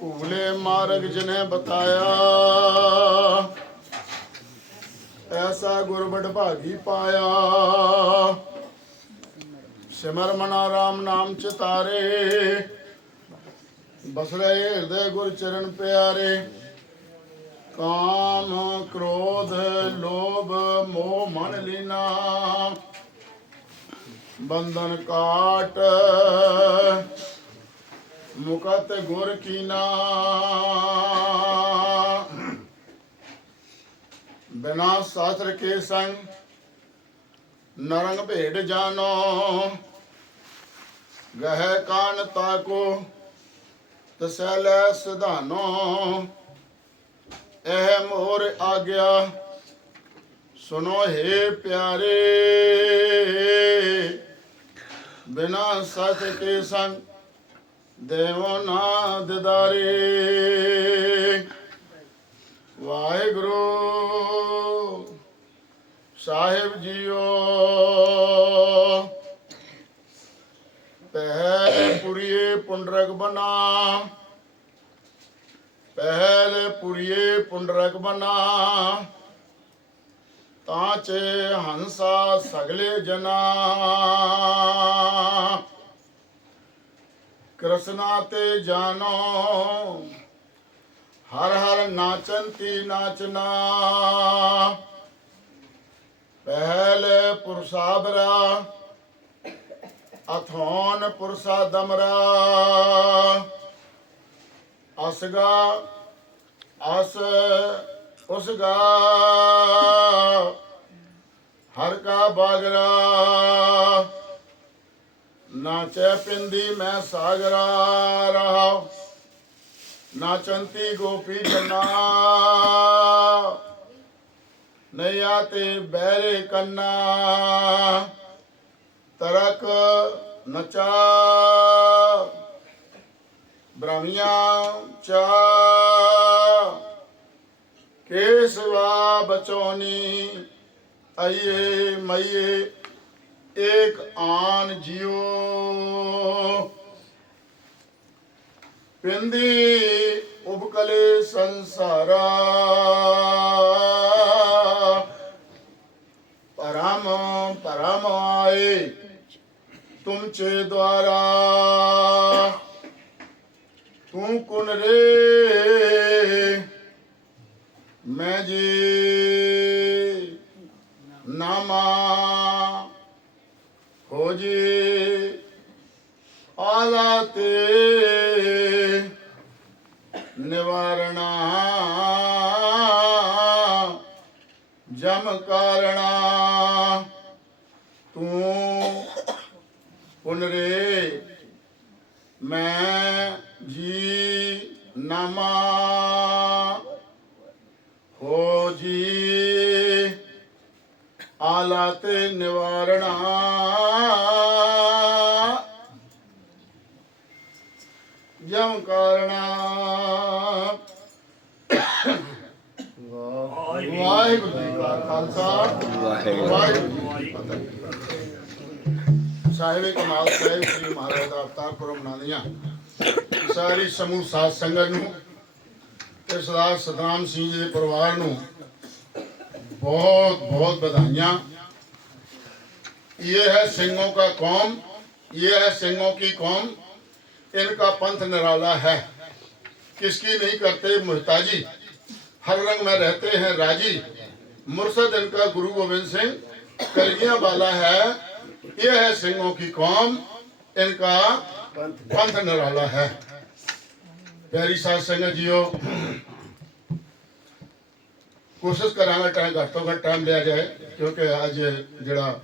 ਭੂਲੇ ਮਾਰਗ ਜਨੇ ਬਤਾਇਆ, ਐਸਾ ਗੁਰਬੜ ਭਾਗੀ ਪਾਇਆ। ਸਿਮਰ ਮਨਾ ਰਾਮ ਨਾਮ ਚਿਤਾਰੇ ਬਸ ਰਹੇ ਹਿਰਦੇ ਗੁਰ ਚਰਨ ਪਿਆਰੇ। ਕਾਮ ਕ੍ਰੋਧ ਲੋਭ ਮੋਹ ਮਨ ਲੀਨਾ। ਬੰਧਨ ਕਾਟ। ਮੁਕਤ ਗੁਰ ਕੀਨਾ। ਬਿਨਾ ਸਾਸਰ ਕੇ ਸੰਗ ਨਰੰਗ ਭੇਡ ਜਾਨੋ। ਗਹਿ ਕਾਨ ਤਾਕੋ ਤਸੈਲੇ ਸਿਧਾਨੋ। ਇਹ ਮੋਰ ਆਗਿਆ ਸੁਨੋ ਹੈ ਪਿਆਰੇ। ਬਿਨਾ ਸਤ ਕੇ ਸੰਗ ਦੇਵੋ ਨਾ ਦਿਦਾਰੇ ਵਾਹਿਗੁਰੂ ਸਾਹਿਬ ਜੀਓ। ਪਹਿਲ ਪੁਰੀਏ ਪੁੰਡਰਕ ਬਨਾ। ਪਹਿਲ ਪੁਰੀਏ ਪੁੰਡਰਕ ਬਨਾ। ਤਾਂ ਹੰਸਾ ਸਗਲੇ ਜਨਾ। ਕ੍ਰਿਸ਼ਨਾ ਤੇ ਜਾਨੋ, ਹਰ ਹਰ ਨਾਚੰਤੀ ਨਾਚਨਾ। ਪਹਿਲ ਪੁਰਸਾਬਰਾ, ਅਥੋਨ ਪੁਰਸਾ ਦਮਰਾ। ਅਸਗਾ ਅਸ ਉਸ ਗਾ ਹਰ ਕਾ ਬਾਗਰਾ ਨਾਚੈ ਪਿੰਦੀ ਮੈਂ ਸਾਗਰਾ ਰਹਾ ਨਾਚੰਤੀ ਗੋਪੀ ਜਨਾ। ਨਯਾ ਤੇ ਬਹਿਰੇ ਕੰਨਾ, ਤਰਕ ਨਚਾ। ਬ੍ਰਹਮੀਆਂ ਚਾ કેશવા ਬਚੋਨੀ અયે મયે એક આન જીઓ ਪਿੰਦੀ ਉਬਕਲੇ ਸੰਸਾਰਾ। ਪਰਮ ਪਰਮ ਆਏ ਤੁਮ ਚੇ ਦੁਆਰਾ। ਤੂੰ ਕੁਨ ਰੇ ਨਾਮਾ ਹੋ ਜੀ ਆਲਾ ਤੇ ਨਿਵਾਰਣਾ ਜਮ ਕਾਰਣਾ ਤੂੰ ਪੁਨਰੇ ਆਲਾ ਤੇ ਨਿਵਾਰਣਾ। ਜਮ ਕਾਰਣਾ। ਵਾਹਿਗੁਰੂ ਜੀ ਕਾ ਖਾਲਸਾ। ਵਾਹਿਗੁਰੂ ਜੀ ਕੀ ਫਤਿਹ। ਸਾਹਿਬ ਕਮਾਲ ਸਾਹਿਬ ਸ੍ਰੀ ਮਹਾਰਾਜ ਦਾ ਅਵਤਾਰ ਪੁਰਬ ਮਨਾਉਂਦੀਆਂ ਸਾਰੀ ਸਮੂਹ ਸਾਧ ਸੰਗਤ ਨੂੰ ਤੇ ਸਰਦਾਰ ਸਤਨਾਮ ਸਿੰਘ ਜੀ ਦੇ ਪਰਿਵਾਰ ਨੂੰ बहुत बहुत बधाइयाँ। ये है सिंहों का कौम, ये है सिंहों की कौम। इनका पंथ निराला है। किसकी नहीं करते मुहताजी हर रंग में रहते हैं राज़ी। मुर्शद इनका गुरु गोविंद सिंह। कलगियाँ वाला है। ये है सिंहों की कौम। इनका पंथ निराला है। प्यारी साथ संगत जियो। ਕੋਸ਼ਿਸ਼ ਕਰਾਂਗਾ ਟਾਈਮ ਘੱਟ ਤੋਂ ਘੱਟ ਟਾਈਮ ਲਿਆ ਜਾਏ ਕਿਉਂਕਿ ਅੱਜ ਜਿਹੜਾ